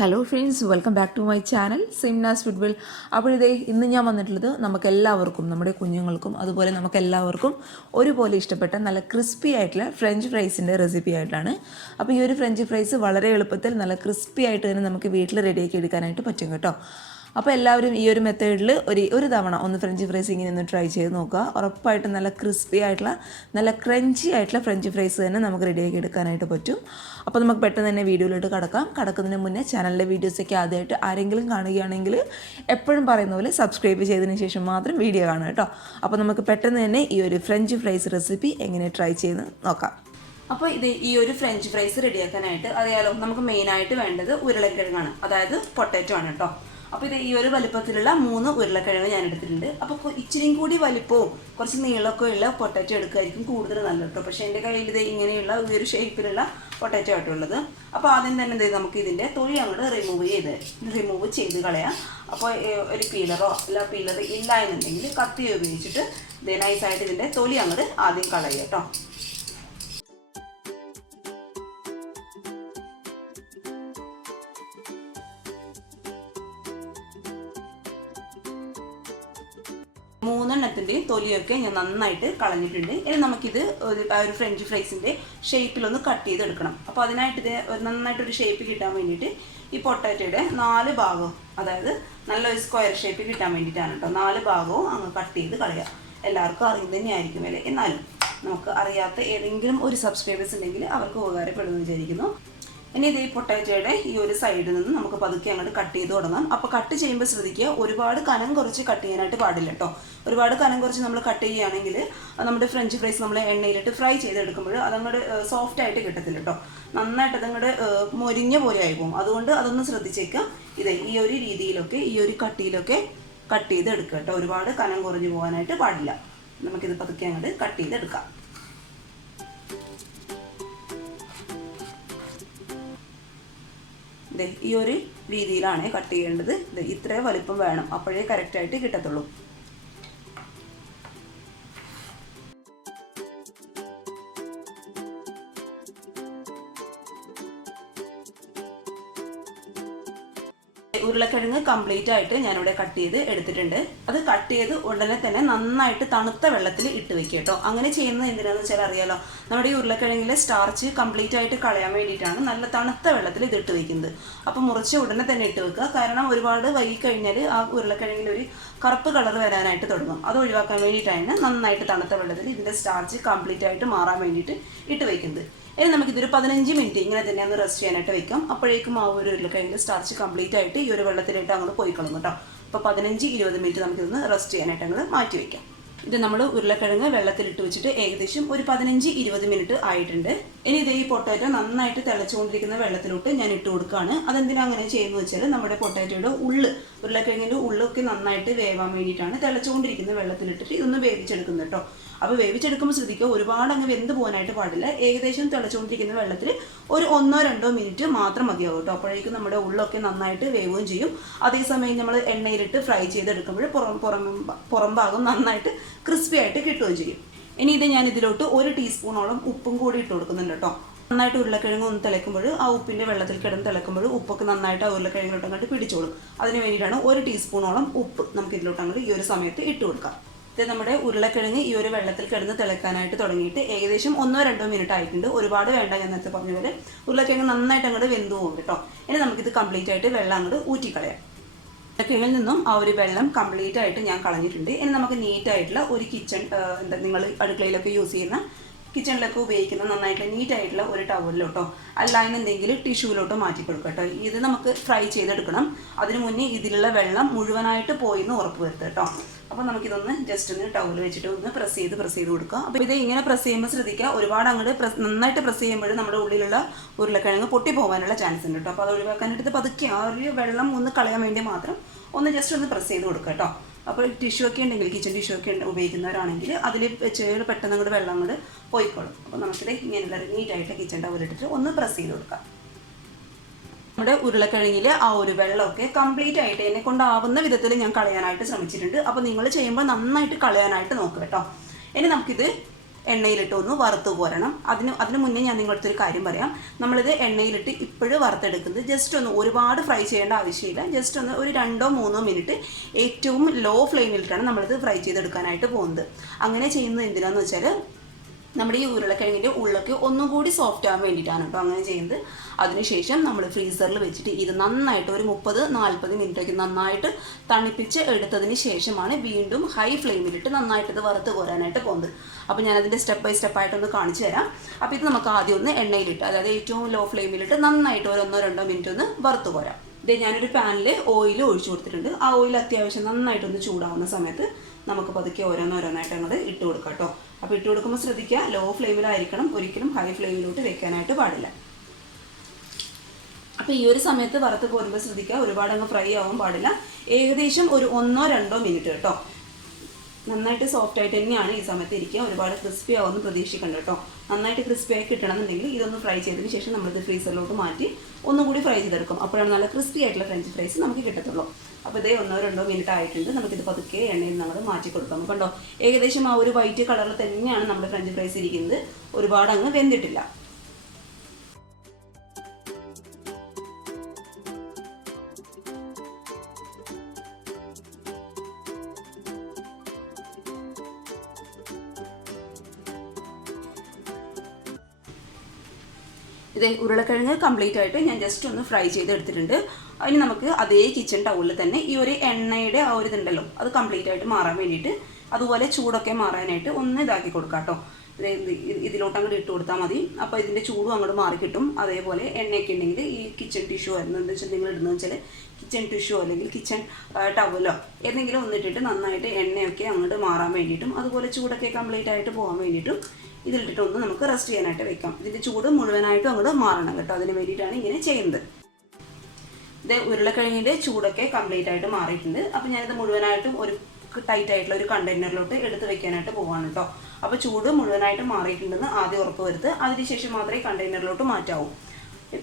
Hello friends, welcome back to my channel Simna's ഫുഡ്വിൽ. അപ്പോൾ ഇന്ന് ഞാൻ വന്നിട്ടുള്ളത് നമുക്കെല്ലാവർക്കും, നമ്മുടെ കുഞ്ഞുങ്ങൾക്കും അതുപോലെ നമുക്കെല്ലാവർക്കും ഒരുപോലെ ഇഷ്ടപ്പെട്ട നല്ല ക്രിസ്പി ആയിട്ടുള്ള ഫ്രഞ്ച് ഫ്രൈസിൻ്റെ റെസിപ്പി ആയിട്ടാണ്. അപ്പോൾ ഈ ഒരു ഫ്രഞ്ച് ഫ്രൈസ് വളരെ എളുപ്പത്തിൽ നല്ല ക്രിസ്പി ആയിട്ട് തന്നെ നമുക്ക് വീട്ടിൽ റെഡിയാക്കി എടുക്കാനായിട്ട് പറ്റും കേട്ടോ. അപ്പോൾ എല്ലാവരും ഈ ഒരു മെത്തേഡിൽ ഒരു തവണ ഒന്ന് ഫ്രഞ്ച് ഫ്രൈസ് ഇങ്ങനെ ഒന്ന് ട്രൈ ചെയ്ത് നോക്കുക. ഉറപ്പായിട്ടും നല്ല ക്രിസ്പി ആയിട്ടുള്ള നല്ല ക്രഞ്ചി ആയിട്ടുള്ള ഫ്രഞ്ച് ഫ്രൈസ് തന്നെ നമുക്ക് റെഡിയാക്കി എടുക്കാനായിട്ട് പറ്റും. അപ്പോൾ നമുക്ക് പെട്ടെന്ന് തന്നെ വീഡിയോയിലോട്ട് കടക്കുന്നതിന് മുന്നേ ചാനലിലെ വീഡിയോസൊക്കെ ആദ്യമായിട്ട് ആരെങ്കിലും കാണുകയാണെങ്കിൽ എപ്പോഴും പറയുന്ന പോലെ സബ്സ്ക്രൈബ് ചെയ്തതിന് ശേഷം മാത്രം വീഡിയോ കാണുക കേട്ടോ. അപ്പോൾ നമുക്ക് പെട്ടെന്ന് തന്നെ ഈ ഒരു ഫ്രഞ്ച് ഫ്രൈസ് റെസിപ്പി എങ്ങനെ ട്രൈ ചെയ്ത് നോക്കാം. അപ്പോൾ ഈ ഒരു ഫ്രഞ്ച് ഫ്രൈസ് റെഡിയാക്കാനായിട്ട് അറിയാലോ, നമുക്ക് മെയിനായിട്ട് വേണ്ടത് ഉരുളക്കിഴങ്ങാണ്, അതായത് പൊട്ടാറ്റോ ആണ് കേട്ടോ. അപ്പോൾ ഈ ഒരു വലിപ്പത്തിലുള്ള 3 ഉരുളക്കിഴങ്ങ് ഞാൻ എടുത്തിട്ടുണ്ട്. അപ്പോൾ ഇച്ചിരിയും കൂടി വലിപ്പവും കുറച്ച് നീളമൊക്കെ ഉള്ള പൊട്ടാറ്റോ എടുക്കുമായിരിക്കും കൂടുതൽ നല്ലത് കേട്ടോ. പക്ഷേ എൻ്റെ കയ്യിൽ ഇങ്ങനെയുള്ള ഈ ഒരു ഷേപ്പിലുള്ള പൊട്ടാറ്റോ ആയിട്ടുള്ളത്. അപ്പോൾ ആദ്യം തന്നെ നമുക്ക് ഇതിൻ്റെ തൊലി അങ്ങോട്ട് റിമൂവ് ചെയ്ത് കളയാം. അപ്പോൾ ഒരു പീലറോ അല്ല പീലർ ഇല്ല എന്നുണ്ടെങ്കിൽ കത്തി ഉപയോഗിച്ചിട്ട് നൈസായിട്ട് ഇതിൻ്റെ തൊലി അങ്ങോട്ട് ആദ്യം കളയുക കേട്ടോ. മൂന്നെണ്ണത്തിൻ്റെയും തൊലിയൊക്കെ ഞാൻ നന്നായിട്ട് കളഞ്ഞിട്ടുണ്ട്. ഇനി നമുക്കിത് ഒരു ഫ്രഞ്ച് ഫ്രൈസിൻ്റെ ഷേപ്പിലൊന്ന് കട്ട് ചെയ്തെടുക്കണം. അപ്പോൾ അതിനായിട്ട് ഇത് നന്നായിട്ടൊരു ഷേപ്പ് കിട്ടാൻ വേണ്ടിയിട്ട് ഈ പൊട്ടാറ്റോയുടെ 4 ഭാഗവും, അതായത് നല്ലൊരു സ്ക്വയർ ഷേപ്പ് കിട്ടാൻ വേണ്ടിയിട്ടാണ് കേട്ടോ, 4 ഭാഗവും അങ്ങ് കട്ട് ചെയ്ത് കളയുക. എല്ലാവർക്കും അറിയുന്നത് തന്നെയായിരിക്കും അല്ലേ, എന്നാലും നമുക്ക് അറിയാത്ത ഏതെങ്കിലും ഒരു സബ്സ്ക്രൈബേഴ്സ് ഉണ്ടെങ്കിൽ അവർക്ക് ഉപകാരപ്പെടുമെന്ന് വിചാരിക്കുന്നു. ഇനി ഈ പൊട്ടാറ്റോയുടെ ഈ ഒരു സൈഡിൽ നിന്ന് നമുക്ക് പതുക്കെ അങ്ങോട്ട് കട്ട് ചെയ്ത് തുടങ്ങാം. അപ്പോൾ കട്ട് ചെയ്യുമ്പോൾ ശ്രദ്ധിക്കുക, ഒരുപാട് കനം കുറച്ച് കട്ട് ചെയ്യാനായിട്ട് പാടില്ല കേട്ടോ. ഒരുപാട് കനം കുറച്ച് നമ്മൾ കട്ട് ചെയ്യുകയാണെങ്കിൽ നമ്മുടെ ഫ്രഞ്ച് ഫ്രൈസ് നമ്മൾ എണ്ണയിലിട്ട് ഫ്രൈ ചെയ്തെടുക്കുമ്പോൾ അതങ്ങോട്ട് സോഫ്റ്റ് ആയിട്ട് കിട്ടത്തില്ല കേട്ടോ. നന്നായിട്ട് അതങ്ങോട്ട് മൊരിഞ്ഞ പോലെ ആയി പോകും. അതുകൊണ്ട് അതൊന്ന് ശ്രദ്ധിച്ചേക്കാം. ഈ ഒരു രീതിയിലൊക്കെ ഈ ഒരു കട്ടിയിലൊക്കെ കട്ട് ചെയ്ത് എടുക്കുക കേട്ടോ. ഒരുപാട് കനം കുറഞ്ഞു പോകാനായിട്ട് പാടില്ല. നമുക്കിത് പതുക്കെ അങ്ങോട്ട് കട്ട് ചെയ്തെടുക്കാം. ഈ ഒരു രീതിയിലാണ് കട്ട് ചെയ്യേണ്ടത്. ഇത്രയും വലിപ്പം വേണം, അപ്പോഴേ കറക്റ്റായിട്ട് കിട്ടത്തുള്ളൂ. ഉരുളക്കിഴങ്ങ് കംപ്ലീറ്റ് ആയിട്ട് ഞാനിവിടെ കട്ട് ചെയ്ത് എടുത്തിട്ടുണ്ട്. അത് കട്ട് ചെയ്ത് ഉടനെ തന്നെ നന്നായിട്ട് തണുത്ത വെള്ളത്തിൽ ഇട്ട് വെക്കുക കേട്ടോ. അങ്ങനെ ചെയ്യുന്നത് എന്തിനാണെന്ന് വെച്ചാൽ അറിയാലോ, നമ്മുടെ ഈ ഉരുളക്കിഴങ്ങിലെ സ്റ്റാർച്ച് കംപ്ലീറ്റ് ആയിട്ട് കളയാൻ വേണ്ടിയിട്ടാണ് നല്ല തണുത്ത വെള്ളത്തിൽ ഇത് ഇട്ട് വെക്കുന്നത്. അപ്പോൾ മുറിച്ച് ഉടനെ തന്നെ ഇട്ട് വെക്കുക. കാരണം ഒരുപാട് വൈകി കഴിഞ്ഞാൽ ആ ഉരുളക്കിഴങ്ങിൽ ഒരു കറുപ്പ് കളർ വരാനായിട്ട് തുടങ്ങും. അത് ഒഴിവാക്കാൻ വേണ്ടിയിട്ടാണ് നന്നായിട്ട് തണുത്ത വെള്ളത്തിൽ ഇതിൻ്റെ സ്റ്റാർച്ച് കംപ്ലീറ്റ് ആയിട്ട് മാറാൻ വേണ്ടിയിട്ട് ഇട്ട് വയ്ക്കുന്നത്. ഇനി നമുക്കിതൊരു 15 മിനിറ്റ് ഇങ്ങനെ തന്നെ ഒന്ന് റെസ്റ്റ് ചെയ്യാനായിട്ട് വെക്കാം. അപ്പോഴേക്കും ആ ഒരു ഉരുളക്കിഴങ്ങിൻ്റെ സ്റ്റാർച്ച് കംപ്ലീറ്റ് ആയിട്ട് ഈ ഒരു വെള്ളത്തിലിട്ട് അങ്ങോട്ട് പോയി കളഞ്ഞു കേട്ടോ. അപ്പോൾ 15-20 മിനിറ്റ് നമുക്കിതൊന്ന് റെസ്റ്റ് ചെയ്യാനായിട്ട് അങ്ങോട്ട് മാറ്റി വയ്ക്കാം. ഇത് നമ്മൾ ഉരുളക്കിഴങ്ങ് വെള്ളത്തിലിട്ട് വെച്ചിട്ട് ഏകദേശം ഒരു 15-20 മിനിറ്റ് ആയിട്ടുണ്ട്. ഇനി ഈ പൊട്ടാറ്റോ നന്നായിട്ട് തിളച്ചുകൊണ്ടിരിക്കുന്ന വെള്ളത്തിലോട്ട് ഞാൻ ഇട്ട് കൊടുക്കുകയാണ്. അതെന്തിനാ അങ്ങനെ ചെയ്യുന്നത് വെച്ചാൽ നമ്മുടെ പൊട്ടാറ്റോയുടെ ഉരുളക്കിഴങ്ങിൻ്റെ ഉള്ളൊക്കെ നന്നായിട്ട് വേവാൻ വേണ്ടിയിട്ടാണ് തിളച്ചുകൊണ്ടിരിക്കുന്ന വെള്ളത്തിലിട്ടിട്ട് ഇതൊന്ന് വേവിച്ചെടുക്കുന്നത് കേട്ടോ. അപ്പോൾ വേവിച്ചെടുക്കുമ്പോൾ ശ്രദ്ധിക്കുക, ഒരുപാട് അങ്ങ് വെന്ത് പോകാനായിട്ട് പാടില്ല. ഏകദേശം തിളച്ചുകൊണ്ടിരിക്കുന്ന വെള്ളത്തിൽ ഒരു 1-2 മിനിറ്റ് മാത്രം മതിയാവും കേട്ടോ. അപ്പോഴേക്കും നമ്മുടെ ഉള്ളൊക്കെ നന്നായിട്ട് വേവുകയും ചെയ്യും. അതേസമയം നമ്മൾ എണ്ണയിലിട്ട് ഫ്രൈ ചെയ്തെടുക്കുമ്പോൾ പുറം ഭാഗം നന്നായിട്ട് ക്രിസ്പി ആയിട്ട് കിട്ടുകയും ചെയ്യും. ഇനി ഞാൻ ഇതിലോട്ട് 1 ടീസ്പൂണോളം ഉപ്പും കൂടി ഇട്ട് കൊടുക്കുന്നുണ്ട് കേട്ടോ. നന്നായിട്ട് ഉരുളക്കിഴങ്ങ് ഒന്ന് തിളയ്ക്കുമ്പോൾ ആ ഉപ്പിൻ്റെ വെള്ളത്തിൽ കിടന്ന് തിളയ്ക്കുമ്പോൾ ഉപ്പൊക്കെ നന്നായിട്ട് ആ ഉരുളക്കിഴങ്ങിലോട്ട് അങ്ങോട്ട് പിടിച്ചോളും. അതിന് വേണ്ടിയിട്ടാണ് 1 ടീസ്പൂണോളം ഉപ്പ് നമുക്ക് ഇതിലോട്ട് അങ്ങോട്ട് ഈ ഒരു സമയത്ത് ഇട്ട് കൊടുക്കാം. ഇത് നമ്മുടെ ഉരുളക്കിഴങ്ങ് ഈ ഒരു വെള്ളത്തിൽ കിടന്ന് തിളക്കാനായിട്ട് തുടങ്ങിയിട്ട് ഏകദേശം 1-2 മിനിറ്റ് ആയിട്ടുണ്ട്. ഒരുപാട് വേണ്ട, ഞാൻ നേരത്തെ പറഞ്ഞ പോലെ ഉരുളക്കിഴങ്ങ് നന്നായിട്ട് അങ്ങോട്ട് വെന്ത് പോകും കേട്ടോ. ഇനി നമുക്കിത് കംപ്ലീറ്റ് ആയിട്ട് വെള്ളം അങ്ങോട്ട് ഊറ്റിക്കളയാം. ഉരുളക്കിഴങ്ങിൽ നിന്നും ആ ഒരു വെള്ളം കംപ്ലീറ്റ് ആയിട്ട് ഞാൻ കളഞ്ഞിട്ടുണ്ട്. ഇനി നമുക്ക് നീറ്റായിട്ടുള്ള ഒരു കിച്ചൺ, നിങ്ങൾ അടുക്കളയിലൊക്കെ യൂസ് ചെയ്യുന്ന കിച്ചണിലൊക്കെ ഉപയോഗിക്കുന്ന നന്നായിട്ട് നീറ്റായിട്ടുള്ള ഒരു ടവലിലോട്ടോ അല്ല എന്നുണ്ടെങ്കിൽ ടിഷ്യൂലോട്ടോ മാറ്റി കൊടുക്കുക കേട്ടോ. ഇത് നമുക്ക് ഫ്രൈ ചെയ്തെടുക്കണം. അതിന് മുന്നേ ഇതിലുള്ള വെള്ളം മുഴുവനായിട്ട് പോയി എന്ന് ഉറപ്പ് വരുത്തുക കേട്ടോ. അപ്പോൾ നമുക്കിതൊന്ന് ജസ്റ്റ് ഒന്ന് ടവൽ വെച്ചിട്ട് ഒന്ന് പ്രസ് ചെയ്ത് കൊടുക്കുക. അപ്പോൾ ഇത് ഇങ്ങനെ പ്രസ് ചെയ്യുമ്പോൾ ശ്രദ്ധിക്കുക, ഒരുപാട് അങ്ങോട്ട് നന്നായിട്ട് പ്രസ് ചെയ്യുമ്പോൾ നമ്മുടെ ഉള്ളിലുള്ള ഉരുളക്കിഴങ്ങ് പൊട്ടി പോകാനുള്ള ചാൻസ് ഉണ്ട് കേട്ടോ. അപ്പോൾ അത് ഒഴിവാക്കാനായിട്ട് പതുക്കെ ആ ഒരു വെള്ളം ഒന്ന് കളയാൻ വേണ്ടി മാത്രം ഒന്ന് ജസ്റ്റ് ഒന്ന് പ്രസ് ചെയ്ത് കൊടുക്കുക കേട്ടോ. അപ്പോൾ ടിഷ്യൂ ഒക്കെ ഉണ്ടെങ്കിൽ, കിച്ചൺ ടിഷ്യൂ ഒക്കെ ഉപയോഗിക്കുന്നവരാണെങ്കിൽ അതിൽ വെച്ച് പെട്ടെന്ന് അങ്ങോട്ട് വെള്ളം അങ്ങോട്ട് പോയിക്കോളും. അപ്പോൾ നമുക്കിത് ഇങ്ങനെയുള്ള നീറ്റായിട്ട് കിച്ചൺ ടവലിട്ടിട്ട് ഒന്ന് പ്രസ് ചെയ്ത് കൊടുക്കാം. നമ്മുടെ ഉരുളക്കിഴങ്ങിൽ ആ ഒരു വെള്ളമൊക്കെ കംപ്ലീറ്റ് ആയിട്ട് എന്നെ കൊണ്ടാവുന്ന വിധത്തിൽ ഞാൻ കളയാനായിട്ട് ശ്രമിച്ചിട്ടുണ്ട്. അപ്പോൾ നിങ്ങൾ ചെയ്യുമ്പോൾ നന്നായിട്ട് കളയാനായിട്ട് നോക്കുക കേട്ടോ. ഇനി നമുക്കിത് എണ്ണയിലിട്ട് ഒന്ന് വറുത്ത് കോരണം. അതിന് മുന്നേ ഞാൻ നിങ്ങളുടെ ഒരു കാര്യം പറയാം. നമ്മളിത് എണ്ണയിലിട്ട് ഇപ്പോഴും വറുത്തെടുക്കുന്നത് ജസ്റ്റ് ഒന്ന് ഒരുപാട് ഫ്രൈ ചെയ്യേണ്ട ആവശ്യമില്ല. ജസ്റ്റ് ഒന്ന് ഒരു 2-3 മിനിറ്റ് ഏറ്റവും ലോ ഫ്ലെയിമിലിട്ടാണ് നമ്മളിത് ഫ്രൈ ചെയ്തെടുക്കാനായിട്ട് പോകുന്നത്. അങ്ങനെ ചെയ്യുന്നത് എന്തിനാന്ന് വെച്ചാൽ നമ്മുടെ ഈ ഉരുളക്കിഴങ്ങിൻ്റെ ഉള്ളൊക്കെ ഒന്നും കൂടി സോഫ്റ്റ് ആകാൻ വേണ്ടിയിട്ടാണ് കേട്ടോ അങ്ങനെ ചെയ്യുന്നത്. അതിനുശേഷം നമ്മൾ ഫ്രീസറിൽ വെച്ചിട്ട് ഇത് നന്നായിട്ട് ഒരു 30-40 മിനിറ്റൊക്കെ നന്നായിട്ട് തണുപ്പിച്ച് എടുത്തതിന് ശേഷമാണ് വീണ്ടും ഹൈ ഫ്ലെയിമിലിട്ട് നന്നായിട്ട് ഇത് വറുത്ത് കോരാനായിട്ട് പോകുന്നത്. അപ്പോൾ ഞാനതിൻ്റെ സ്റ്റെപ്പ് ബൈ സ്റ്റെപ്പായിട്ടൊന്ന് കാണിച്ചു തരാം. അപ്പോൾ ഇത് നമുക്ക് ആദ്യം ഒന്ന് എണ്ണയിലിട്ട്, അതായത് ഏറ്റവും ലോ ഫ്ലെയിമിലിട്ട് നന്നായിട്ട് ഒരു 1-2 മിനിറ്റ് ഒന്ന് വറുത്ത് കോരാം. ഇതേ ഞാനൊരു പാനിൽ ഓയിൽ ഒഴിച്ചു കൊടുത്തിട്ടുണ്ട്. ആ ഓയിൽ അത്യാവശ്യം നന്നായിട്ടൊന്ന് ചൂടാവുന്ന സമയത്ത് നമുക്ക് പതുക്കെ ഓരോന്നോരോന്നായിട്ട് അങ്ങോട്ട് ഇട്ട് കൊടുക്കാം കേട്ടോ. അപ്പോൾ ഇട്ട് കൊടുക്കുമ്പോൾ ശ്രദ്ധിക്കുക, ലോ ഫ്ലെയിമിലായിരിക്കണം, ഒരിക്കലും ഹൈ ഫ്ലെയിമിലോട്ട് വെക്കാനായിട്ട് പാടില്ല. അപ്പോൾ ഈ ഒരു സമയത്ത് വറുത്ത് കോരുമ്പോൾ ശ്രദ്ധിക്കുക, ഒരുപാട് അങ്ങ് ഫ്രൈ ആവാൻ പാടില്ല. ഏകദേശം ഒരു 1-2 മിനിറ്റ് കേട്ടോ. നന്നായിട്ട് സോഫ്റ്റ് ആയിട്ട് തന്നെയാണ് ഈ സമയത്ത് ഇരിക്കുക. ഒരുപാട് ക്രിസ്പി ആവുമെന്ന് പ്രതീക്ഷിക്കണ്ട കേട്ടോ. നന്നായിട്ട് ക്രിസ്പി ആയി കിട്ടണമെന്നുണ്ടെങ്കിൽ ഇതൊന്ന് ഫ്രൈ ചെയ്തതിന് ശേഷം നമ്മളിത് ഫ്രീസറിലോട്ട് മാറ്റി ഒന്നുകൂടി ഫ്രൈ ചെയ്തെടുക്കും. അപ്പോഴാണ് നല്ല ക്രിസ്പി ആയിട്ടുള്ള ഫ്രഞ്ച് ഫ്രൈസ് നമുക്ക് കിട്ടത്തുള്ളൂ. അപ്പോൾ ഇതേ 1-2 മിനിറ്റ് ആയിട്ടുണ്ട്. നമുക്കിത് പതുക്കെ എണ്ണയിൽ നമ്മൾ മാറ്റി കൊടുക്കാം. കണ്ടോ, ഏകദേശം ആ ഒരു വൈറ്റ് കളറിൽ തന്നെയാണ് നമ്മുടെ ഫ്രഞ്ച് ഫ്രൈസ് ഇരിക്കുന്നത്. ഒരുപാട് അങ്ങ് വെന്തിട്ടില്ല. ഇതേ ഉരുളക്കിഴങ്ങ് കംപ്ലീറ്റ് ആയിട്ട് ഞാൻ ജസ്റ്റ് ഒന്ന് ഫ്രൈ ചെയ്തെടുത്തിട്ടുണ്ട്. അതിന് നമുക്ക് അതേ കിച്ചൺ ടൗളിൽ തന്നെ ഈ ഒരു എണ്ണയുടെ ആ ഒരു ഇതുണ്ടല്ലോ അത് കംപ്ലീറ്റ് ആയിട്ട് മാറാൻ വേണ്ടിയിട്ട്, അതുപോലെ ചൂടൊക്കെ മാറാനായിട്ട് ഒന്ന് ഇതാക്കി കൊടുക്കാം കേട്ടോ. ഇതിലോട്ട് അങ്ങോട്ട് ഇട്ട് കൊടുത്താൽ മതി. അപ്പോൾ ഇതിൻ്റെ ചൂടും അങ്ങോട്ട് മാറി കിട്ടും. അതേപോലെ എണ്ണയൊക്കെ ഉണ്ടെങ്കിൽ ഈ കിച്ചൺ ടിഷ്യൂ ആയിരുന്നു എന്താ വെച്ചാൽ നിങ്ങൾ ഇടുന്നത് വെച്ചാൽ കിച്ചൺ ടിഷ്യൂ അല്ലെങ്കിൽ കിച്ചൺ ടവലോ ഏതെങ്കിലും ഒന്നിട്ടിട്ട് നന്നായിട്ട് എണ്ണയൊക്കെ അങ്ങോട്ട് മാറാൻ വേണ്ടിയിട്ടും അതുപോലെ ചൂടൊക്കെ കംപ്ലീറ്റ് ആയിട്ട് പോകാൻ വേണ്ടിയിട്ടും ഇതിലിട്ടിട്ടൊന്ന് നമുക്ക് റെസ്റ്റ് ചെയ്യാനായിട്ട് വെക്കാം. ഇതിൻ്റെ ചൂട് മുഴുവനായിട്ടും അങ്ങോട്ട് മാറണം കേട്ടോ. അതിന് വേണ്ടിയിട്ടാണ് ഇങ്ങനെ ചെയ്യുന്നത്. ഇത് ഉരുളക്കിഴങ്ങിൻ്റെ ചൂടൊക്കെ കംപ്ലീറ്റ് ആയിട്ട് മാറിയിട്ടുണ്ട്. അപ്പോൾ ഞാനിത് മുഴുവനായിട്ടും ഒരു ടൈറ്റ് ആയിട്ടുള്ള ഒരു കണ്ടെയ്നറിലോട്ട് എടുത്ത് വെക്കാനായിട്ട് പോവാണ് കേട്ടോ. അപ്പോൾ ചൂട് മുഴുവനായിട്ട് മാറിയിട്ടുണ്ടെന്ന് ആദ്യം ഉറപ്പ് വരുത്തുക. അതിനുശേഷം മാത്രമേ കണ്ടെയ്നറിലോട്ട് മാറ്റാവൂ.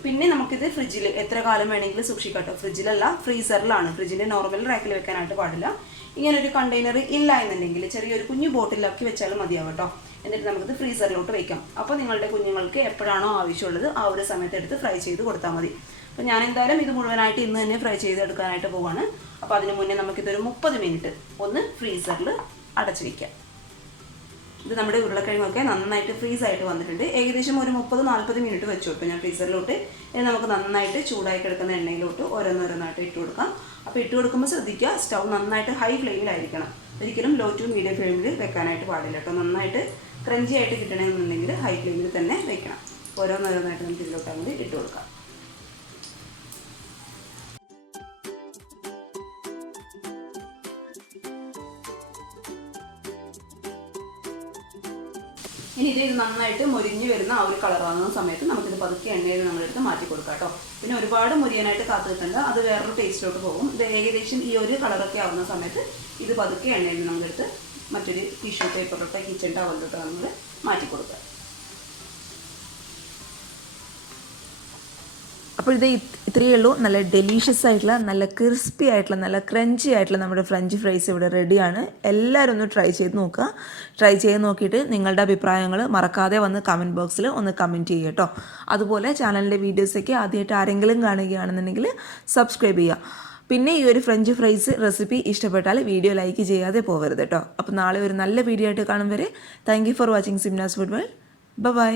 പിന്നെ നമുക്കിത് ഫ്രിഡ്ജിൽ എത്ര കാലം വേണമെങ്കിലും സൂക്ഷിക്കാം കേട്ടോ. ഫ്രിഡ്ജിലല്ല, ഫ്രീസറിലാണ്. ഫ്രിഡ്ജിൻ്റെ നോർമൽ റാക്കിൽ വെക്കാനായിട്ട് പാടില്ല. ഇങ്ങനൊരു കണ്ടെയ്നർ ഇല്ല എന്നുണ്ടെങ്കിൽ ചെറിയൊരു കുഞ്ഞു ബോട്ടിലാക്കി വെച്ചാലും മതിയാവും കേട്ടോ. എന്നിട്ട് നമുക്കിത് ഫ്രീസറിലോട്ട് വയ്ക്കാം. അപ്പോൾ നിങ്ങളുടെ കുഞ്ഞുങ്ങൾക്ക് എപ്പോഴാണോ ആവശ്യമുള്ളത് ആ ഒരു സമയത്ത് എടുത്ത് ഫ്രൈ ചെയ്ത് കൊടുത്താൽ മതി. അപ്പോൾ ഞാൻ എന്തായാലും ഇത് മുഴുവനായിട്ട് ഇന്ന് തന്നെ ഫ്രൈ ചെയ്തെടുക്കാനായിട്ട് പോവാണ്. അപ്പോൾ അതിന് മുന്നേ നമുക്കിതൊരു 30 മിനിറ്റ് ഒന്ന് ഫ്രീസറിൽ അടച്ചു വയ്ക്കാം. ഇത് നമ്മുടെ ഉരുളക്കിഴങ്ങൊക്കെ നന്നായിട്ട് ഫ്രീസായിട്ട് വന്നിട്ടുണ്ട്. ഏകദേശം ഒരു 30-40 മിനിറ്റ് വെച്ചു കേട്ടോ ഞാൻ ഫ്രീസറിലോട്ട്. ഇനി നമുക്ക് നന്നായിട്ട് ചൂടായി കിടക്കുന്ന എണ്ണയിലോട്ട് ഓരോന്നോരോന്നായിട്ട് ഇട്ട് കൊടുക്കാം. അപ്പോൾ ഇട്ട് കൊടുക്കുമ്പോൾ ശ്രദ്ധിക്കുക, സ്റ്റൗ നന്നായിട്ട് ഹൈ ഫ്ലെയിമിലായിരിക്കണം. ഒരിക്കലും ലോ ടു മീഡിയം ഫ്ലെയിമിൽ വെക്കാനായിട്ട് പാടില്ല കേട്ടോ. നന്നായിട്ട് ക്രഞ്ചി ആയിട്ട് കിട്ടണമെന്നുണ്ടെങ്കിൽ ഹൈ ഫ്ലെയിമിൽ തന്നെ വെക്കണം. ഓരോന്നോരോന്നായിട്ട് നമുക്ക് ഇതിലോട്ട് അങ്ങോട്ട് ഇട്ട് കൊടുക്കാം. ഇനി ഇത് നന്നായിട്ട് മൊരിഞ്ഞ് വരുന്ന ആ ഒരു കളർ വാങ്ങുന്ന സമയത്ത് നമുക്കിത് പതുക്കെ എണ്ണയിൽ നമ്മളെടുത്ത് മാറ്റി കൊടുക്കാം കേട്ടോ. പിന്നെ ഒരുപാട് മൊരിയാനായിട്ട് കാത്തു കിട്ടേണ്ട, അത് വേറൊരു ടേസ്റ്റിലോട്ട് പോകും. ഇത് ഏകദേശം ഈ ഒരു കളറൊക്കെ ആവുന്ന സമയത്ത് ഇത് പതുക്കെ എണ്ണയിൽ നമ്മളെടുത്ത് മറ്റൊരു ടിഷ്യൂ പേപ്പറിലോട്ടോ കിച്ചൺ ടവലിലോട്ടോ നമ്മൾ മാറ്റി കൊടുക്കുക. അപ്പോൾ ഇത് ഇത്രയേ ഉള്ളൂ. നല്ല ഡെലീഷ്യസ് ആയിട്ടുള്ള, നല്ല ക്രിസ്പി ആയിട്ടുള്ള, നല്ല ക്രഞ്ചി ആയിട്ടുള്ള നമ്മുടെ ഫ്രഞ്ച് ഫ്രൈസ് ഇവിടെ റെഡിയാണ്. എല്ലാവരും ഒന്ന് ട്രൈ ചെയ്ത് നോക്കുക. ട്രൈ ചെയ്ത് നോക്കിയിട്ട് നിങ്ങളുടെ അഭിപ്രായങ്ങൾ മറക്കാതെ വന്ന് കമൻറ്റ് ബോക്സിൽ ഒന്ന് കമൻറ്റ് ചെയ്യുക കേട്ടോ. അതുപോലെ ചാനലിൻ്റെ വീഡിയോസൊക്കെ ആദ്യമായിട്ട് ആരെങ്കിലും കാണുകയാണെന്നുണ്ടെങ്കിൽ സബ്സ്ക്രൈബ് ചെയ്യുക. പിന്നെ ഈ ഒരു ഫ്രഞ്ച് ഫ്രൈസ് റെസിപ്പി ഇഷ്ടപ്പെട്ടാൽ വീഡിയോ ലൈക്ക് ചെയ്യാതെ പോകരുത് കേട്ടോ. അപ്പോൾ നാളെ ഒരു നല്ല വീഡിയോ ആയിട്ട് കാണും വരെ thank you for watching Simnas food world. By.